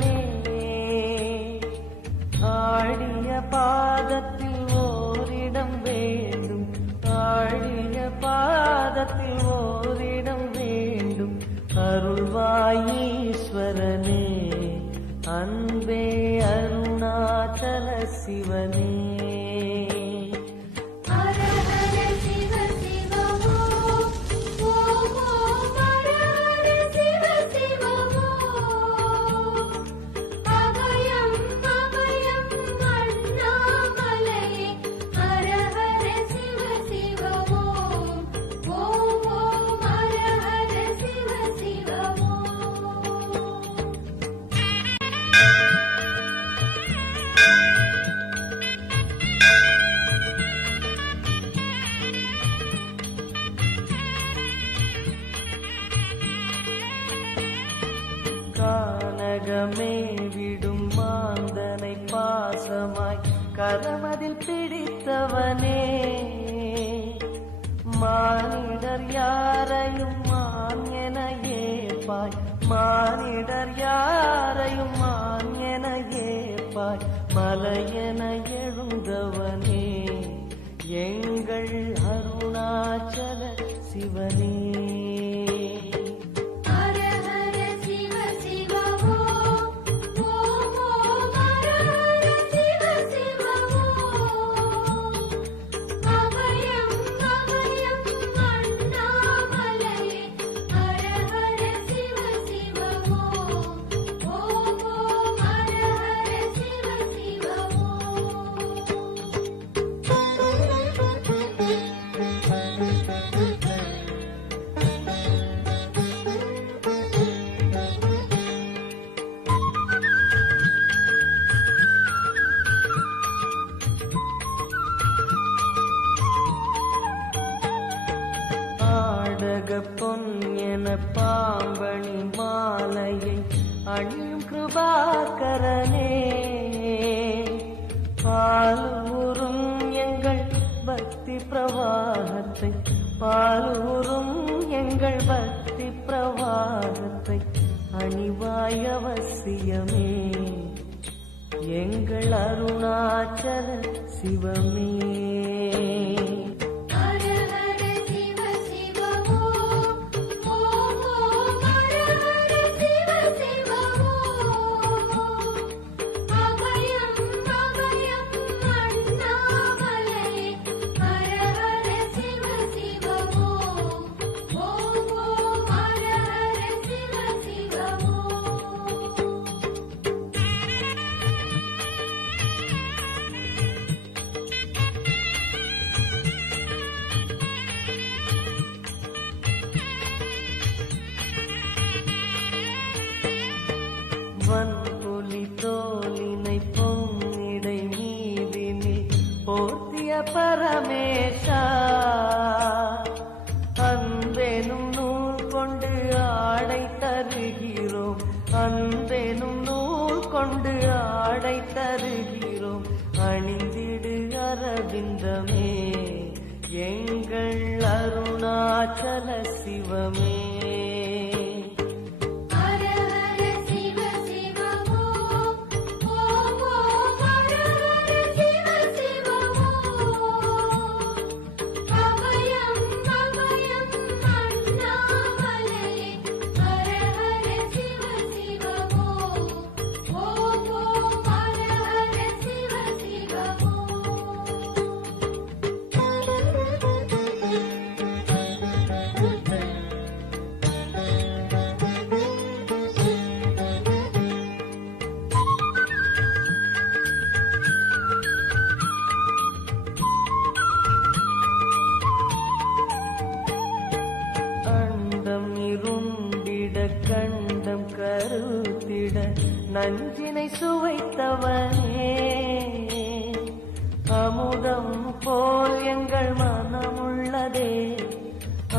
சிவனே ஆடிய பாதத்தில் ஓரிடம் வேண்டும், ஆடிய பாதத்தில் ஓரிடம் வேண்டும். அருள்வாயீஸ்வரனே அன்பே அருணாச்சல சிவனே. கானகமே விடும் மாந்தனை பாசமாய் கரமதில் பிடித்தவனே, மானிடர் யாரையும் மான் என ஏற்பாய், மானிடர் யாரையும் மான் என ஏற்பாய். மலையென எழுந்தவனே எங்கள் அருணாச்சல சிவனே. பொன் என பாம்பணி மாலையை அணியும் கிருபாகரனே, பாலூரும் எங்கள் பக்தி பிரவாகத்தை, பாலூரும் எங்கள் பக்தி பிரவாகத்தை அணிவாய் அவசியமே எங்கள் அருணாச்சல சிவமே. வன்புலி தோலினை பொன்னிடை மீதினில் போர்த்திய பரமேஷா, அன்பெனும் நூல் கொண்டு ஆடை தருகிறோம், அன்பெனும் நூல் கொண்டு ஆடை தருகிறோம். அணிந்திடு அரவிந்தமே எங்கள் அருணாச்சல சிவமே. கண்டம் கருத்திட நஞ்சினை சுவைத்தவனே, அமுதம் போல் எங்கள் மனமுள்ளதே,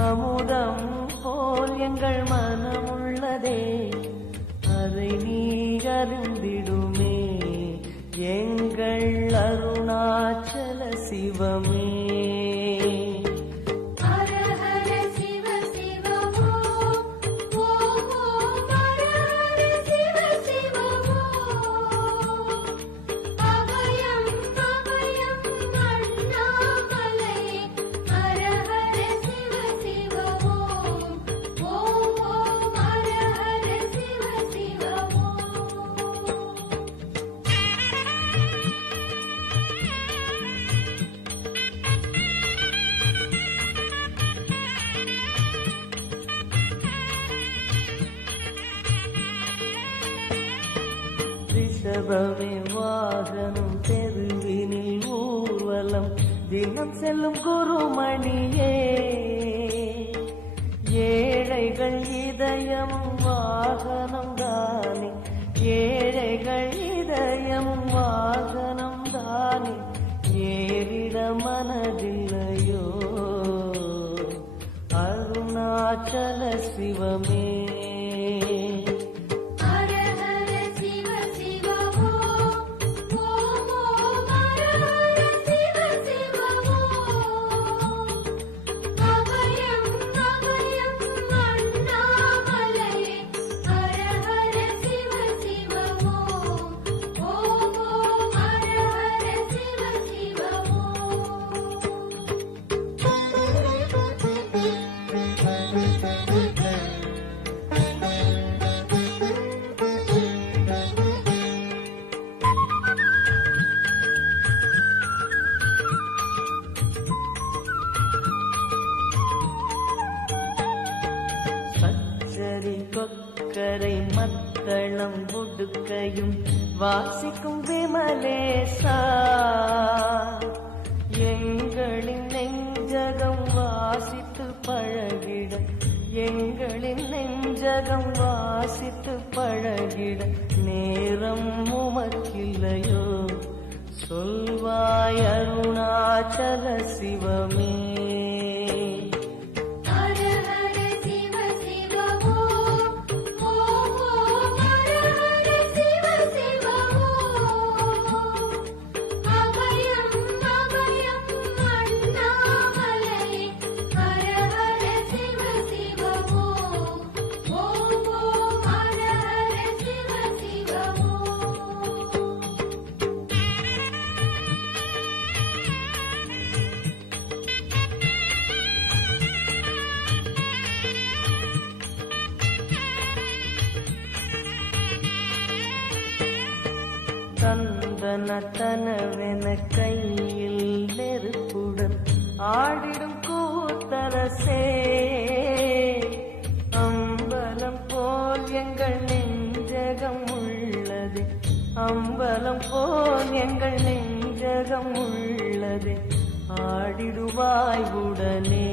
அமுதம் போல் எங்கள் மனமுள்ளதே. அதை நீ அறிந்திடுமே எங்கள் அருணாச்சல சிவமே. சிவ ரிஷபமே வாகனம் தெருவினில் ஊர்வலம் தினம் செல்லும் குருமணியே ஏழைகள் இதயம் வாகனம் தானே ஏழைகள் இதயம் வாகனம் தானே ஏறிட மனதில்லையோ அருணாச்சல சிவமே கொக்கரை மக்களம் உடுக்கையும் வாசிக்கும் விமலேசா எங்களின் நெஞ்சகம் வாசித்து பழகிட எங்களின் நெஞ்சகம் வாசித்து பழகிட நேரம் உமக்கில்லையோ சொல்வாய் அருணாச்சல சிவமே தந்தனத்தனவென கையில் நெருப்புடன் ஆடிடும் கூத்தரசே அம்பலம் போல் எங்கள் நெஞ்சகம் உள்ளது அம்பலம் போல் எங்கள் நெஞ்சகம் உள்ளது ஆடிடுவாய் உடனே